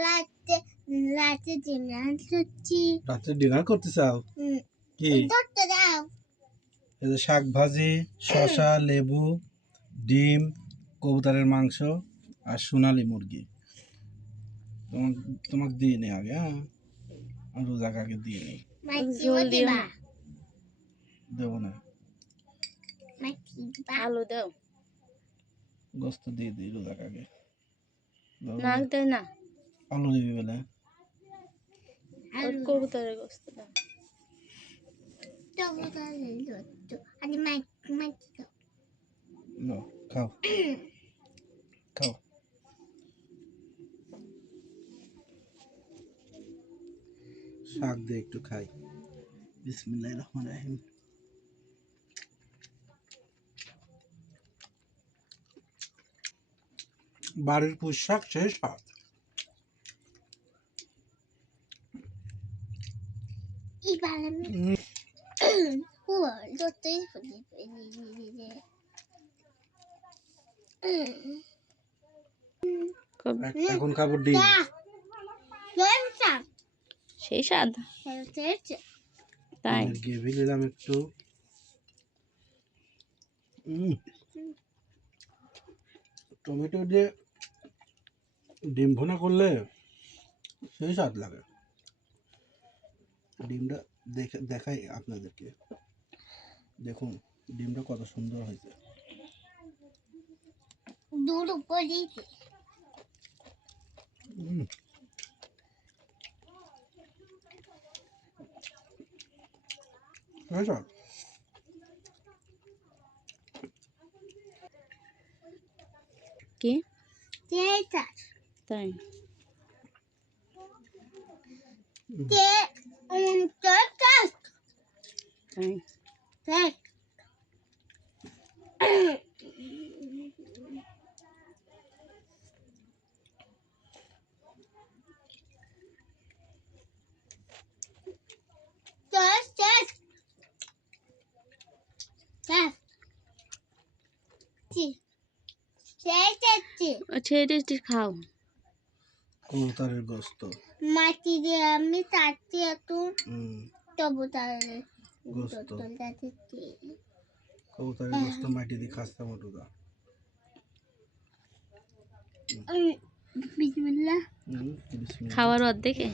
রাতে রাতে ডিনার করছি। রাতে ডিনার করতে চাও? কি ধরতে দাও। এই যে শাক ভাজি, শসা, লেবু, ডিম, কবুতরের মাংস আর সোনালী মুরগি। তোমাকে দিয়ে নি আগে, হ্যাঁ আর রোজাকে আগে দিয়ে নি। ঝোল দিও না, দেবো না, আলু দাও, গোস্ত দিয়ে দিই রোজাকে আগে। নাক দেয় না, আলু দিবি বলে ওর কবুতরের গোস্ত দাও। খাও খাও। শাক দিয়ে একটু খাই। বিসমিল্লাহির রহমানির রহিম। বাড়ির পুঁই শাক সেই স্বাদ। এখন খাবো ডিম। সেই স্বাদ, তাই গ্রেভি দিলাম একটু। টমেটো দিয়ে ডিম ভুনা করলে সেই স্বাদ লাগে। ডিমটা দেখাই আপনাদেরকে, দেখুন ডিমটা কত সুন্দর হয়েছে। দুধ উপরে কি তাই তাই তাই ছেড়ে খাও। কবুতরের গোস্ত মাটি দিয়ে আমি চারটি একটু কবুতরের গোস্ত, কবুতরের গোস্ত মাটি দিয়ে খাস্তা মটুদা। বিসমিল্লাহ খাওয়ার অর্ধেকে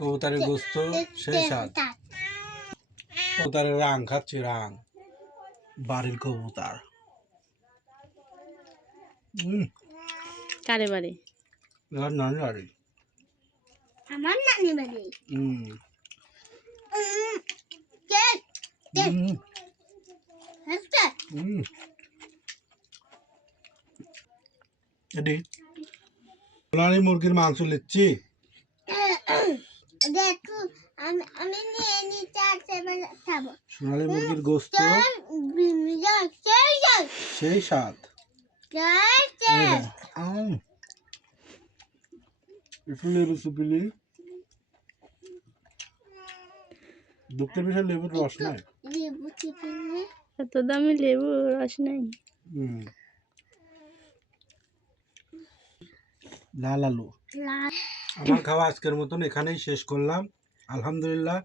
কবুতরের গোস্ত সেই স্বাদ। কবুতরের রাং খাচ্ছি, রাং বাড়ির কবুতর। কারে বাড়ি? নানি বাড়ি, আমার নানি বাড়ি। এটি সোনালী মুরগির মাংস লিচ্ছি। দেখো আমি নিয়ে নিতে আসতে খাবো। সোনালী মুরগির গোস্ত সেই স্বাদ। একটু লেবু চুপিলি, দুঃখের বিষয় লেবুর রস নাই। লেবু চিপিলে এত দামি লেবু রস নাই। লাল আলু। আমার খাওয়া আজকের মতন এখানেই শেষ করলাম। আলহামদুলিল্লাহ।